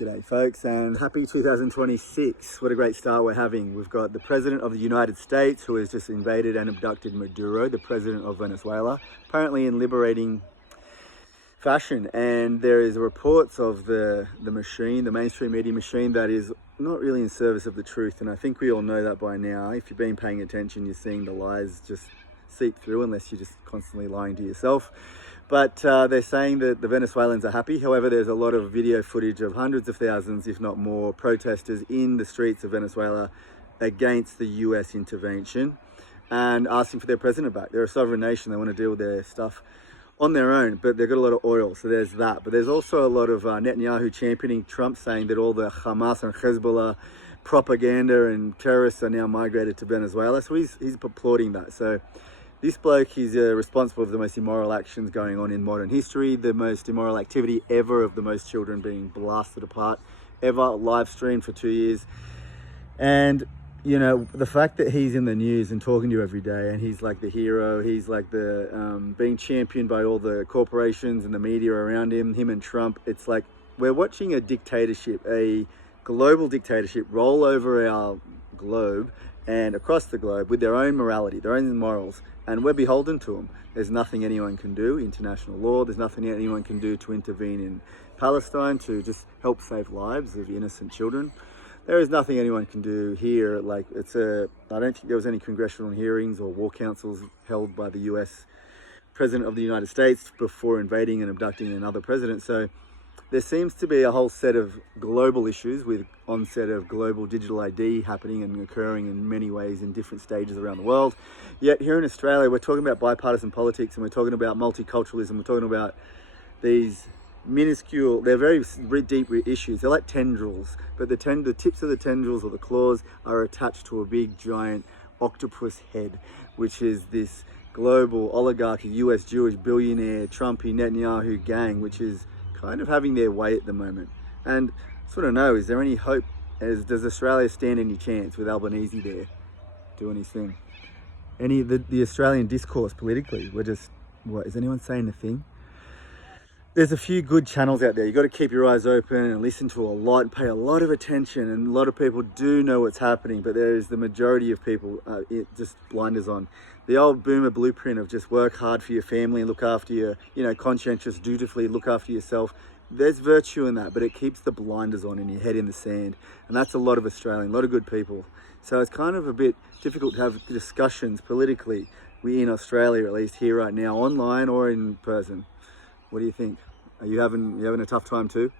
G'day folks, and happy 2026. What a great start we're having. We've got the President of the United States who has just invaded and abducted Maduro, the President of Venezuela, apparently in liberating fashion. And there is reports of the machine, the mainstream media machine, that is not really in service of the truth. And I think we all know that by now. If you've been paying attention, you're seeing the lies just seep through unless you're just constantly lying to yourself. But they're saying that the Venezuelans are happy. However, there's a lot of video footage of hundreds of thousands, if not more, protesters in the streets of Venezuela against the US intervention and asking for their president back. They're a sovereign nation. They want to deal with their stuff on their own, but they've got a lot of oil, so there's that. But there's also a lot of Netanyahu championing Trump, saying that all the Hamas and Hezbollah propaganda and terrorists are now migrated to Venezuela. So he's applauding that. So this bloke is responsible for the most immoral actions going on in modern history, the most immoral activity ever of the most children being blasted apart ever, live streamed for 2 years. And, you know, the fact that he's in the news and talking to you every day, and he's like the hero, he's like the being championed by all the corporations and the media around him and Trump. It's like we're watching a dictatorship, a global dictatorship roll over our globe and across the globe with their own morality, their own morals, and we're beholden to them. There's nothing anyone can do, international law, there's nothing anyone can do to intervene in Palestine to just help save lives of innocent children. There is nothing anyone can do here. Like I don't think there was any congressional hearings or war councils held by the US President of the United States before invading and abducting another president. So there seems to be a whole set of global issues with onset of global digital ID happening and occurring in many ways in different stages around the world. Yet here in Australia, we're talking about bipartisan politics and we're talking about multiculturalism. We're talking about these minuscule, they're very deep issues. They're like tendrils, but the tips of the tendrils or the claws are attached to a big giant octopus head, which is this global oligarchy, US Jewish billionaire, Trumpy, Netanyahu gang, which is kind of having their way at the moment. And I sort of know, is there any hope? Does Australia stand any chance with Albanese there doing his thing? The Australian discourse politically, we're just, what, is anyone saying a thing? There's a few good channels out there. You've got to keep your eyes open and listen to a lot and pay a lot of attention. And a lot of people do know what's happening, but there is the majority of people, it just blinders on. The old boomer blueprint of just work hard for your family and look after your, conscientious, dutifully look after yourself. There's virtue in that, but it keeps the blinders on and your head in the sand. And that's a lot of Australian, a lot of good people. So it's kind of a bit difficult to have discussions politically. We in Australia, at least here right now, online or in person. What do you think? Are you having a tough time too?